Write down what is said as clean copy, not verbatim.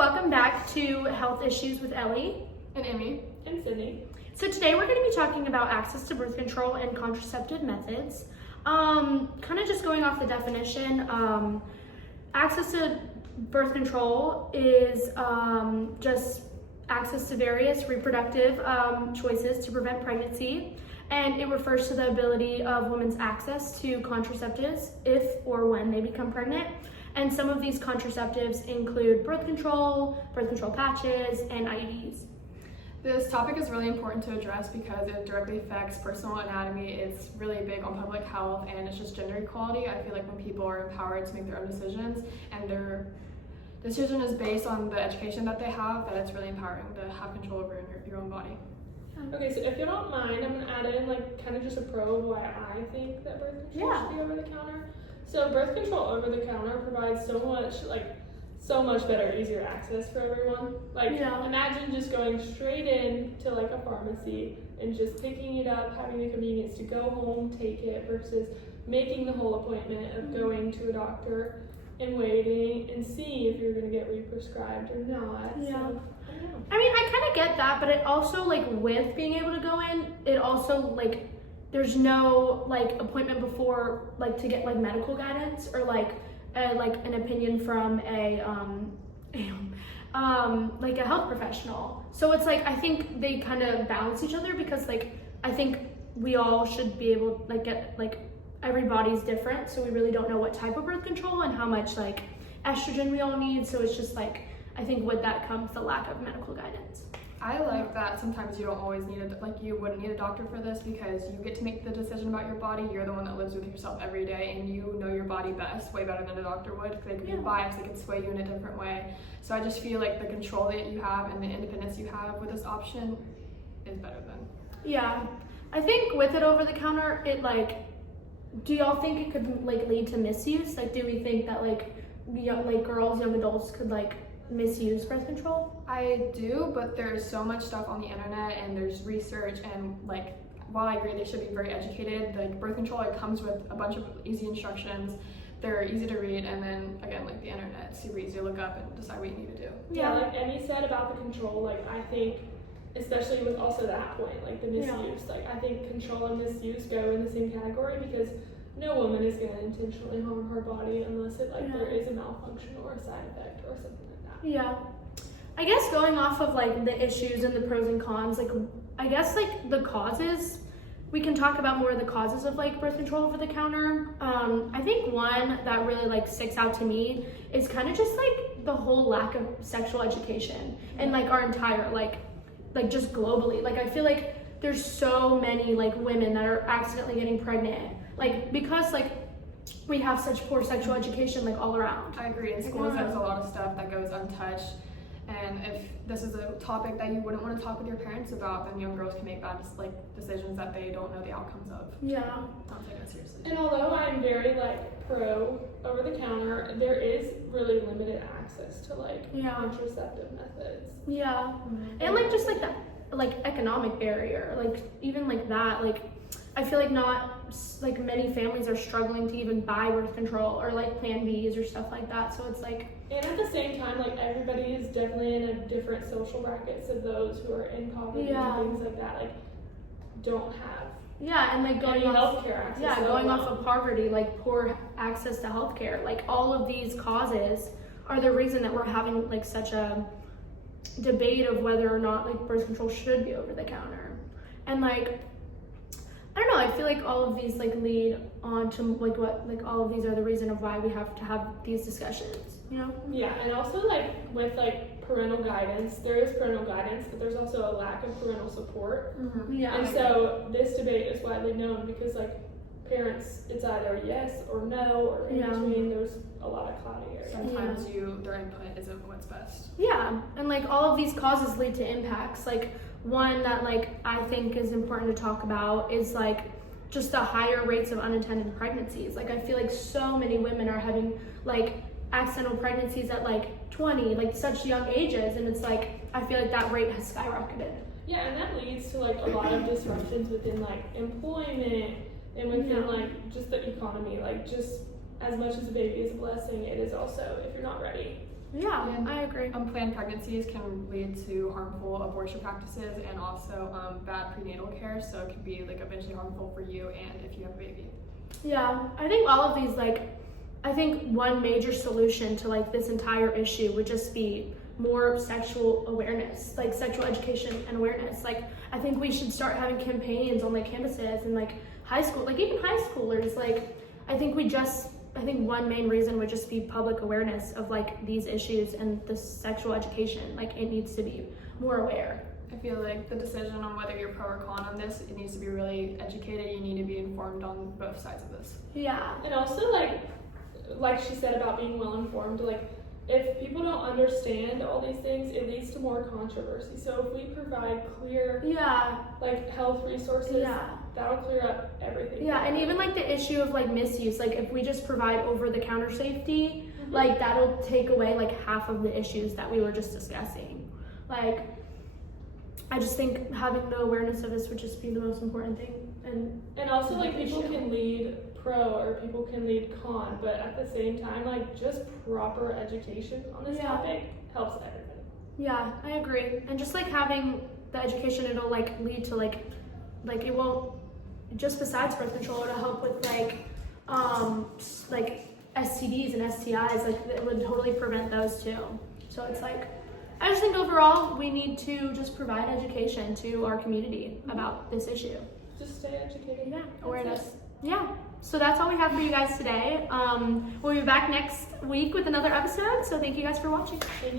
welcome back to Health Issues with Ellie And Emmy. And Sydney. So today we're going to be talking about access to birth control and contraceptive methods. Kind of just going off the definition, access to birth control is just access to various reproductive choices to prevent pregnancy, and it refers to the ability of women's access to contraceptives if or when they become pregnant. And some of these contraceptives include birth control patches, and IUDs. This topic is really important to address because it directly affects personal anatomy. It's really big on public health, and it's just gender equality. I feel like when people are empowered to make their own decisions and their decision is based on the education that they have, that it's really empowering to have control over your own body. Okay, so if you don't mind, I'm gonna add in kind of just a pro of why I think that birth control should be over the counter. So birth control over the counter provides so much better, easier access for everyone. Imagine just going straight in to a pharmacy and just picking it up, having the convenience to go home, take it, versus making the whole appointment of going to a doctor and waiting and seeing if you're gonna get re-prescribed or not. Yeah. So, I mean, I kind of get that, but it also, with being able to go in, it also, there's no, appointment before, to get, medical guidance or, an opinion from a health professional. So it's, I think they kind of balance each other because, I think we all should be able to, get, everybody's different, so we really don't know what type of birth control and how much, estrogen we all need, so it's just, I think with that comes the lack of medical guidance. I like that sometimes you don't always need you wouldn't need a doctor for this because you get to make the decision about your body. You're the one that lives with yourself every day and you know your body best, way better than a doctor would. They could be biased, they could sway you in a different way. So I just feel like the control that you have and the independence you have with this option is better than. Yeah, I think with it over the counter, it do y'all think it could lead to misuse? Do we think that young adults could misuse birth control? I do, but there's so much stuff on the internet and there's research, and while I agree they should be very educated, birth control comes with a bunch of easy instructions. They're easy to read, and then again, the internet, super easy to look up and decide what you need to do. Yeah, like Emmy said about the control, I think, especially with also that point, the misuse, I think control and misuse go in the same category because no woman is going to intentionally harm her body unless there is a malfunction or a side effect or something like that. Yeah. I guess going off of the issues and the pros and cons, I guess the causes, we can talk about more of the causes of birth control over the counter. I think one that really sticks out to me is kind of just the whole lack of sexual education and our entire just globally. I feel there's so many women that are accidentally getting pregnant because we have such poor sexual education all around. I agree. In schools, there's a lot of stuff that goes untouched. And if this is a topic that you wouldn't want to talk with your parents about, then young girls can make bad decisions that they don't know the outcomes of. Yeah. Not taking it seriously. And although I'm very pro over the counter, there is really limited access to contraceptive methods. Yeah. And just that economic barrier, even that, I feel not many families are struggling to even buy birth control or Plan Bs or stuff like that. So it's and at the same time, everybody is definitely in a different social bracket. So those who are in poverty and things like that, don't have. Yeah, and going off healthcare access. Yeah, going off of poverty, poor access to healthcare, all of these causes are the reason that we're having such a debate of whether or not birth control should be over the counter. And I don't know, I feel all of these lead on to what all of these are the reason of why we have to have these discussions, you know? Yeah, and also with parental guidance, there is parental guidance, but there's also a lack of parental support. Mm-hmm. Yeah. And so this debate is widely known because parents, it's either yes or no, or in between there's a lot of cloudy areas. Sometimes their input isn't what's best. Yeah, and all of these causes lead to impacts. One that I think is important to talk about is just the higher rates of unintended pregnancies. I feel so many women are having accidental pregnancies at 20, such young ages, and it's I feel that rate has skyrocketed. Yeah, and that leads to a lot of disruptions within employment and within just the economy. Just as much as a baby is a blessing, it is also, if you're not ready, Yeah, And, I agree. Planned pregnancies can lead to harmful abortion practices and also bad prenatal care, so it can be like eventually harmful for you and if you have a baby. Yeah, I think all of these, like, I think one major solution to like this entire issue would just be more sexual awareness, like sexual education and awareness. Like, I think we should start having campaigns on like campuses and like high school, like even high schoolers. Like, I think one main reason would just be public awareness of like these issues and the sexual education. Like, it needs to be more aware. I feel like the decision on whether you're pro or con on this, it needs to be really educated. You need to be informed on both sides of this. Yeah. And also, like she said about being well informed, like if people don't understand all these things, it leads to more controversy. So if we provide clear, like health resources, that'll clear up everything. Yeah, and even like the issue of like misuse, like if we just provide over-the-counter safety, like that'll take away like half of the issues that we were just discussing. Like, I just think having the awareness of this would just be the most important thing. And also, like, people can lead pro or people can lead con, but at the same time, like, just proper education on this topic helps everybody. Yeah, I agree. And just like having the education, it'll like lead to like it won't, just besides birth control, it'll help with like STDs and STIs, like it would totally prevent those too. So it's like, I just think overall we need to just provide education to our community about this issue. Just stay educated. Yeah, awareness. Yeah, so that's all we have for you guys today. We'll be back next week with another episode, so thank you guys for watching. Thank you.